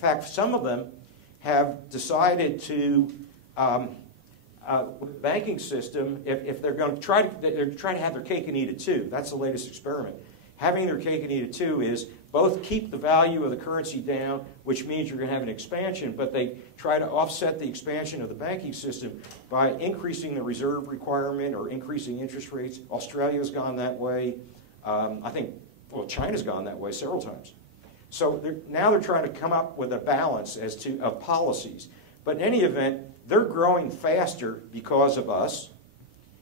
In fact, some of them have decided to, with the banking system, if they're going to try to have their cake and eat it too. That's the latest experiment. Having their cake and eat it too is both keep the value of the currency down, which means you're going to have an expansion, but they try to offset the expansion of the banking system by increasing the reserve requirement or increasing interest rates. Australia's gone that way. I think, well, China's gone that way several times. So now they're trying to come up with a balance of policies. But in any event, they're growing faster because of us.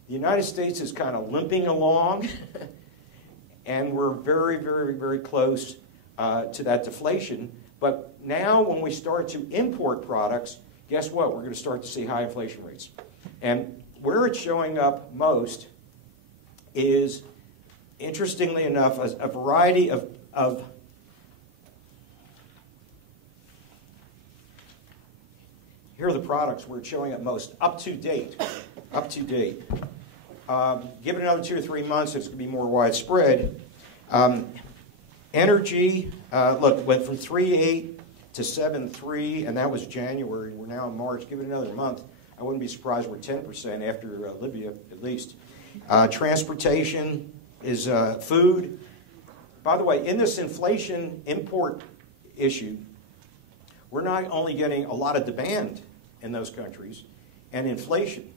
The United States is kind of limping along, and we're very, very, very close to that deflation. But now when we start to import products, guess what? We're going to start to see high inflation rates. And where it's showing up most is, interestingly enough, a variety of here are the products where it's showing up most, up to date. Give it another 2 or 3 months, it's going to be more widespread. Energy, look, went from 3.8 to 7.3, and that was January. We're now in March. Give it another month. I wouldn't be surprised we're 10% after Libya, at least. Transportation is food. By the way, in this inflation import issue, we're not only getting a lot of demand in those countries and inflation,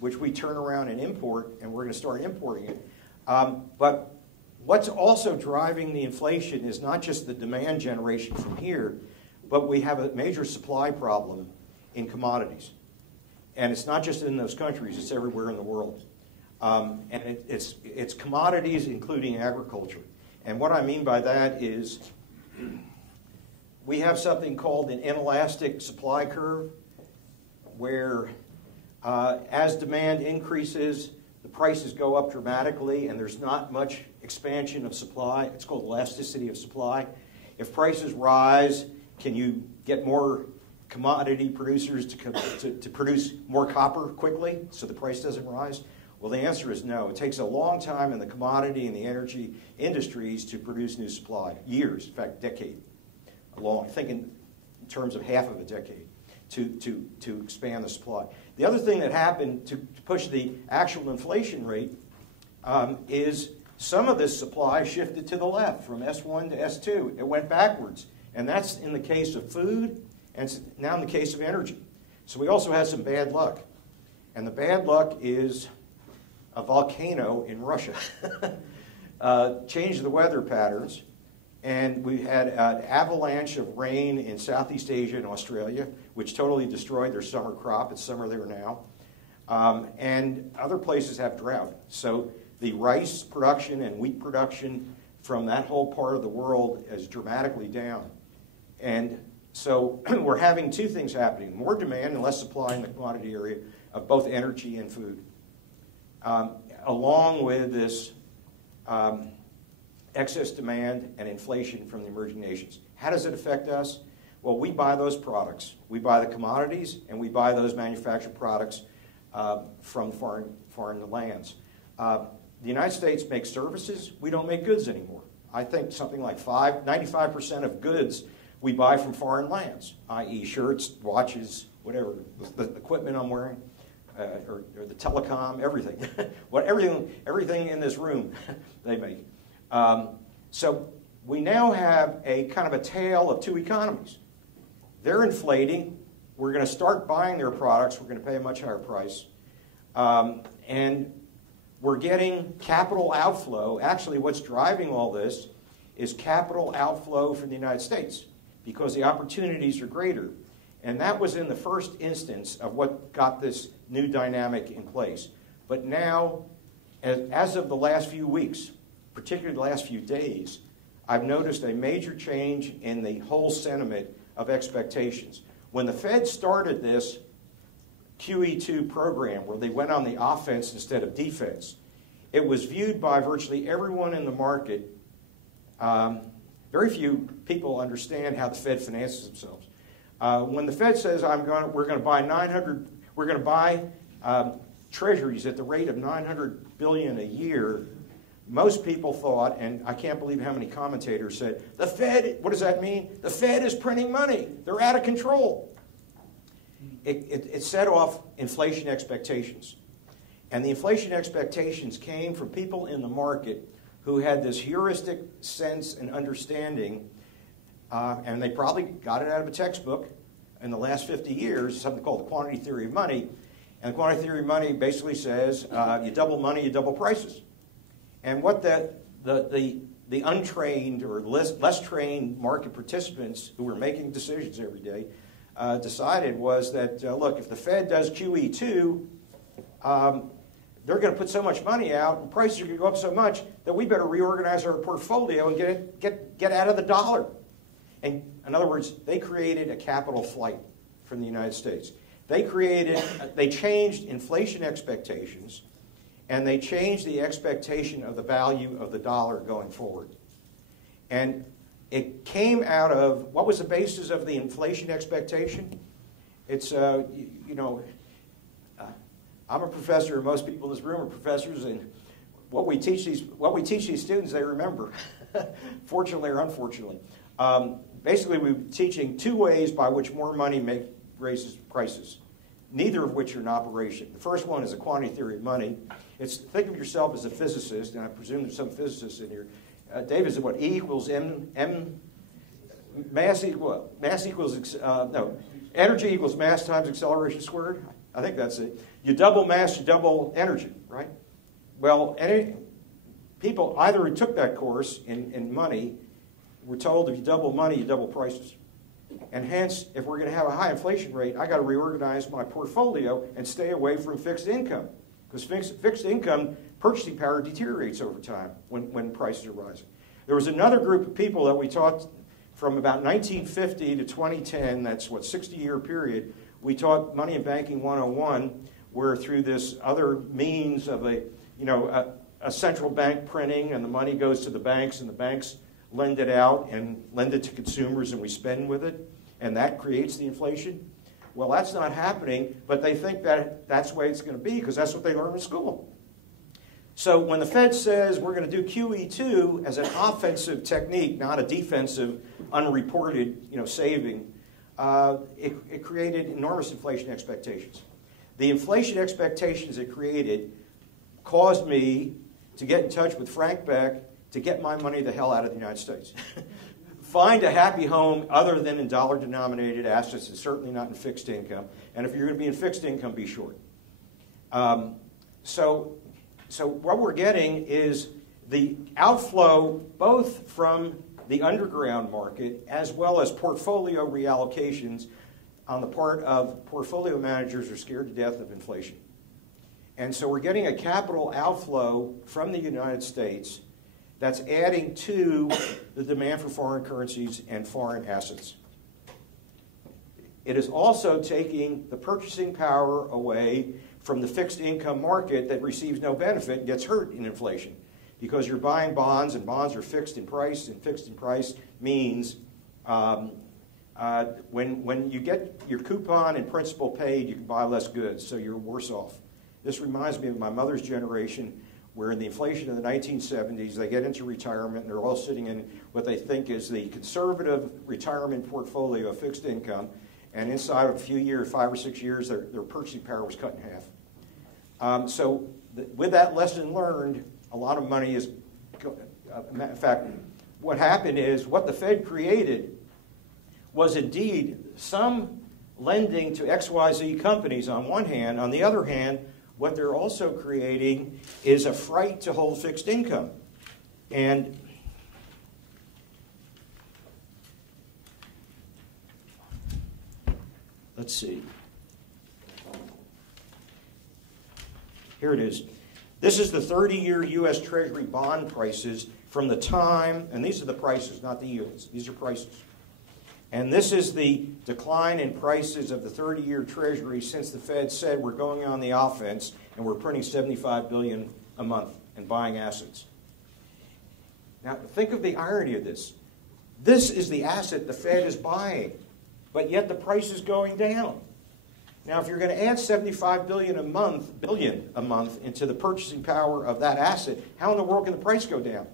which we turn around and import, and we're going to start importing it. But what's also driving the inflation is not just the demand generation from here, but we have a major supply problem in commodities. And it's not just in those countries, it's everywhere in the world. And it's commodities, including agriculture. And what I mean by that is we have something called an inelastic supply curve, where as demand increases, the prices go up dramatically, and there's not much expansion of supply. It's called elasticity of supply. If prices rise, can you get more commodity producers to produce more copper quickly so the price doesn't rise? Well, the answer is no. It takes a long time in the commodity and the energy industries to produce new supply. Years, in fact, decade long. I think in terms of half of a decade to expand the supply. The other thing that happened to push the actual inflation rate is some of this supply shifted to the left from S1 to S2. It went backwards. And that's in the case of food, and it's now in the case of energy. So we also had some bad luck. And the bad luck is a volcano in Russia. Changed the weather patterns. And we had an avalanche of rain in Southeast Asia and Australia, which totally destroyed their summer crop. It's summer there now. And other places have drought. So the rice production and wheat production from that whole part of the world is dramatically down. And so we're having two things happening: more demand and less supply in the commodity area of both energy and food, along with this excess demand and inflation from the emerging nations. How does it affect us? Well, we buy those products. We buy the commodities, and we buy those manufactured products from foreign lands. The United States makes services. We don't make goods anymore. I think something like 95% of goods we buy from foreign lands, i.e. shirts, watches, whatever, the equipment I'm wearing, or the telecom, everything. everything in this room they make. So we now have a kind of a tale of two economies. They're inflating. We're going to start buying their products. We're going to pay a much higher price. And we're getting capital outflow. Actually, what's driving all this is capital outflow from the United States because the opportunities are greater. And that was in the first instance of what got this new dynamic in place. But now, as of the last few weeks, particularly the last few days, I've noticed a major change in the whole sentiment of expectations. When the Fed started this QE2 program, where they went on the offense instead of defense, it was viewed by virtually everyone in the market. Very few people understand how the Fed finances themselves. When the Fed says we're going to buy treasuries at the rate of $900 billion a year, most people thought, and I can't believe how many commentators said, the Fed, what does that mean? The Fed is printing money. They're out of control. It set off inflation expectations. And the inflation expectations came from people in the market who had this heuristic sense and understanding, and they probably got it out of a textbook in the last 50 years, something called the quantity theory of money. And the quantity theory of money basically says you double money, you double prices. And what the untrained or less trained market participants who were making decisions every day decided was that, look, if the Fed does QE2, they're going to put so much money out and prices are going to go up so much that we better reorganize our portfolio and get out of the dollar. And in other words, they created a capital flight from the United States. They changed inflation expectations, and they changed the expectation of the value of the dollar going forward. And it came out of, what was the basis of the inflation expectation? It's, I'm a professor, and most people in this room are professors, and what we teach these students, they remember, fortunately or unfortunately. Basically, we're teaching two ways by which more money raises prices, neither of which are in operation. The first one is the quantity theory of money. Think of yourself as a physicist, and I presume there's some physicists in here. David said, what, E equals energy equals mass times acceleration squared? I think that's it. You double mass, you double energy, right? Well, people either who took that course in money were told if you double money, you double prices. And hence, if we're going to have a high inflation rate, I got to reorganize my portfolio and stay away from fixed income. Because fixed income purchasing power deteriorates over time when prices are rising. There was another group of people that we taught from about 1950 to 2010, that's what, 60-year period, we taught Money and Banking 101, where through this other means of a central bank printing, and the money goes to the banks, and the banks lend it out and lend it to consumers, and we spend with it, and that creates the inflation. Well, that's not happening, but they think that that's the way it's going to be because that's what they learn in school. So when the Fed says we're going to do QE2 as an offensive technique, not a defensive, unreported saving, it created enormous inflation expectations. The inflation expectations it created caused me to get in touch with Frank Beck to get my money the hell out of the United States. Find a happy home other than in dollar-denominated assets, and certainly not in fixed income. And if you're going to be in fixed income, be short. So what we're getting is the outflow both from the underground market as well as portfolio reallocations on the part of portfolio managers who are scared to death of inflation. And so we're getting a capital outflow from the United States that's adding to the demand for foreign currencies and foreign assets. It is also taking the purchasing power away from the fixed income market that receives no benefit and gets hurt in inflation. Because you're buying bonds, and bonds are fixed in price, and fixed in price means when you get your coupon and principal paid, you can buy less goods, so you're worse off. This reminds me of my mother's generation, where in the inflation of the 1970s, they get into retirement, and they're all sitting in what they think is the conservative retirement portfolio of fixed income, and inside of a few years, 5 or 6 years, their purchasing power was cut in half. With that lesson learned, a lot of money is, in fact, what happened is what the Fed created was indeed some lending to XYZ companies on one hand. On the other hand, what they're also creating is a fright to hold fixed income. And let's see. Here it is. This is the 30-year U.S. Treasury bond prices from the time, and these are the prices, not the yields. These are prices. And this is the decline in prices of the 30-year Treasury since the Fed said we're going on the offense and we're printing $75 billion a month and buying assets. Now, think of the irony of this. This is the asset the Fed is buying, but yet the price is going down. Now, if you're going to add $75 billion a month into the purchasing power of that asset, how in the world can the price go down?